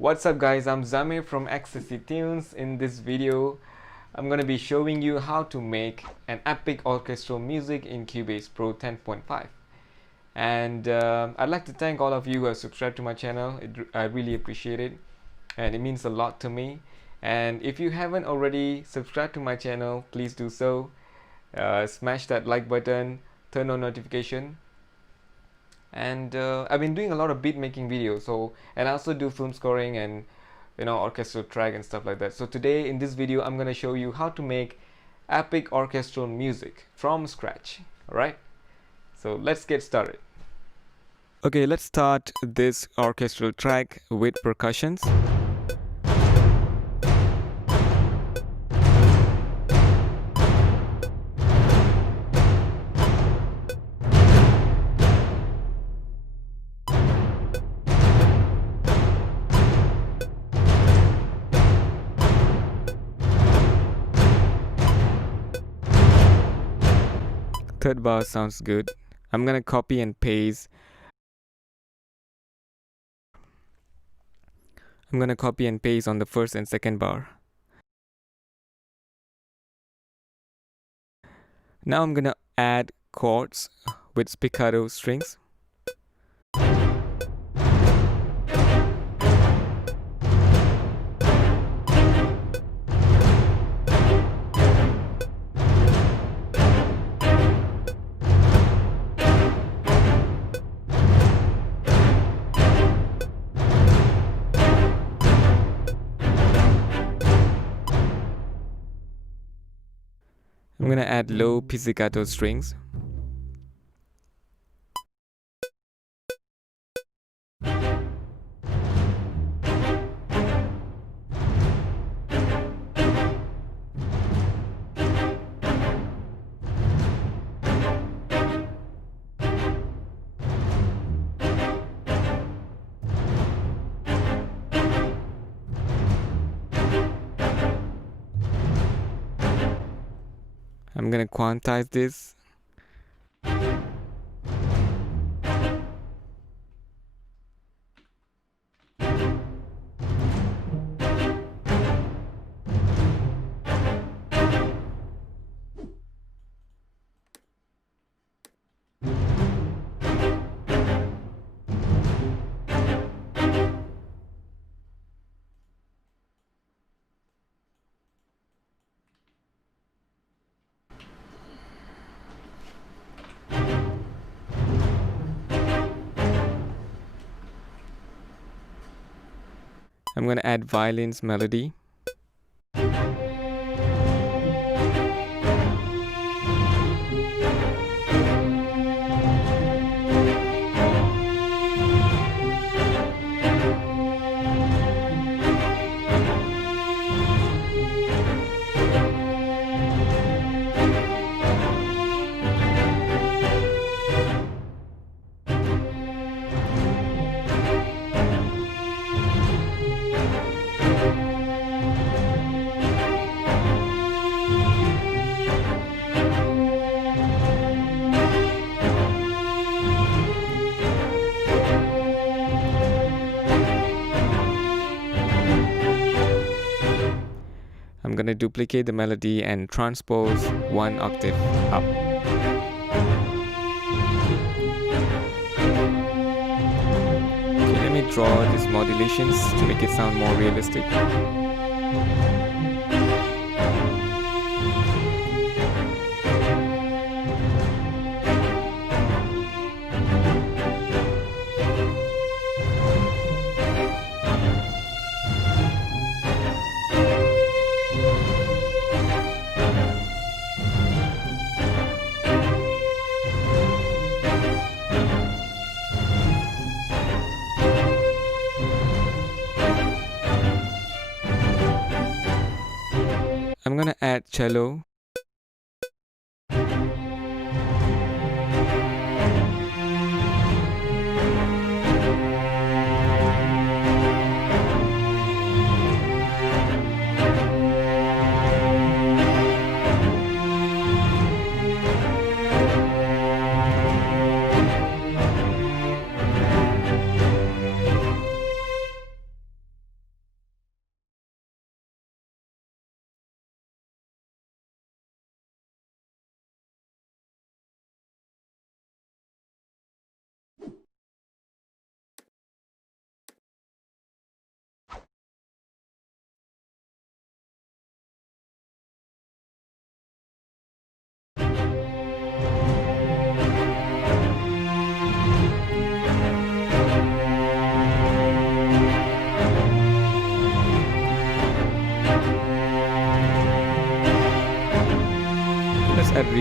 What's up guys, I'm Zimmer from Ecstasy Tunes. In this video, I'm gonna be showing you how to make an epic orchestral music in Cubase Pro 10.5. And I'd like to thank all of you who have subscribed to my channel. I really appreciate it and it means a lot to me. And if you haven't already subscribed to my channel, please do so. Smash that like button, turn on notification. And I've been doing a lot of beat making videos, and I also do film scoring and orchestral track and stuff like that. So today in this video I'm gonna show you how to make epic orchestral music from scratch. Alright, so let's get started. Okay, let's start this orchestral track with percussions. Third bar sounds good. I'm gonna copy and paste. I'm gonna copy and paste on the first and second bar. Now I'm gonna add chords with spiccato strings. I'm gonna add low pizzicato strings. I'm gonna quantize this. I'm gonna add violin's melody. I'm gonna duplicate the melody and transpose one octave up. Okay, let me draw these modulations to make it sound more realistic. I'm gonna add cello.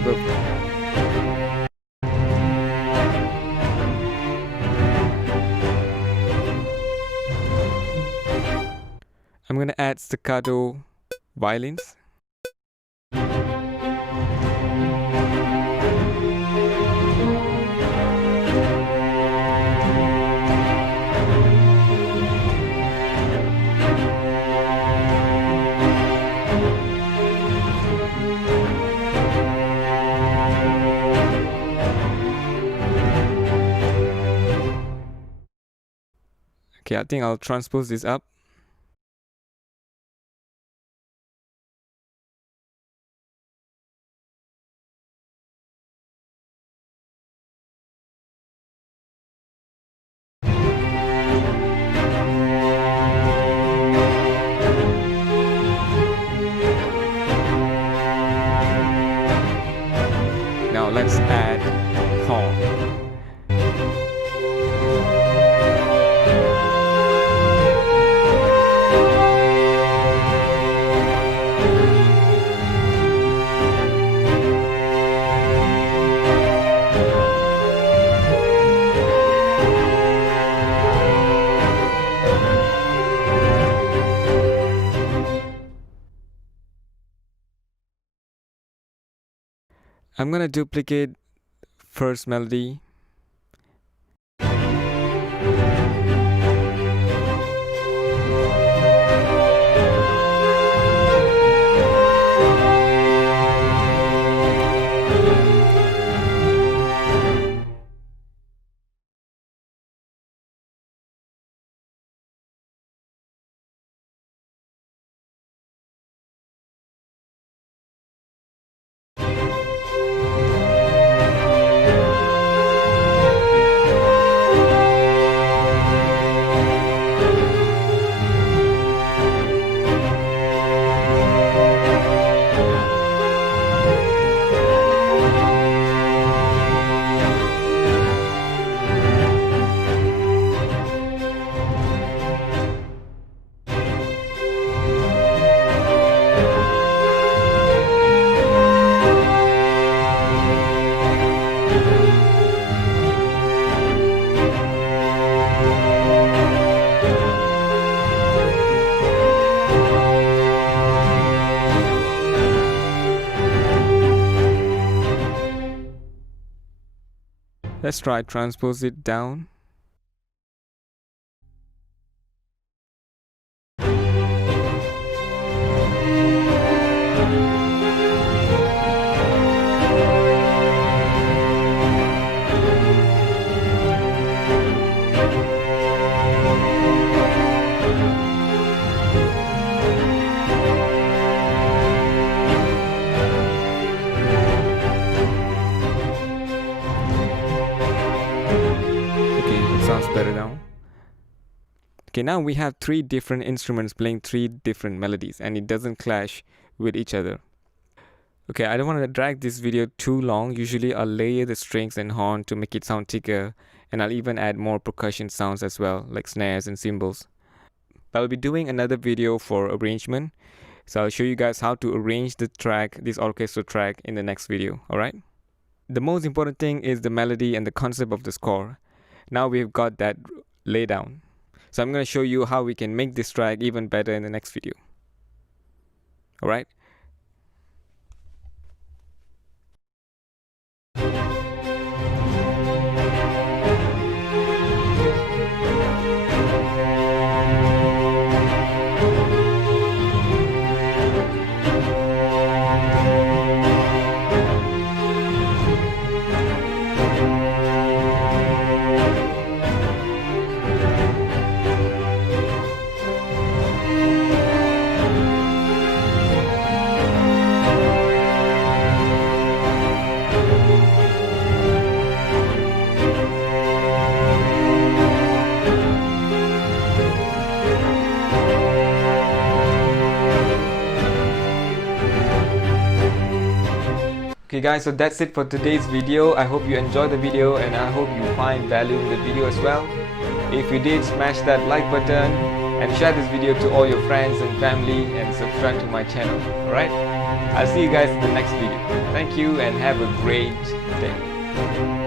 reverb. I'm gonna add staccato violins. Okay, I think I'll transpose this up. Now let's add horn. I'm gonna duplicate first melody. Let's try transpose it down. Sounds better now. Okay, now we have three different instruments playing three different melodies and it doesn't clash with each other. Okay, I don't want to drag this video too long. Usually I'll layer the strings and horn to make it sound thicker, and I'll even add more percussion sounds as well, like snares and cymbals. But I'll be doing another video for arrangement, so I'll show you guys how to arrange the track, this orchestral track, in the next video. Alright? The most important thing is the melody and the concept of the score. Now we've got that laid down. So I'm going to show you how we can make this track even better in the next video. Alright? Okay guys, so that's it for today's video. I hope you enjoyed the video and I hope you find value in the video as well. If you did, smash that like button and share this video to all your friends and family and subscribe to my channel. Alright? I'll see you guys in the next video. Thank you and have a great day.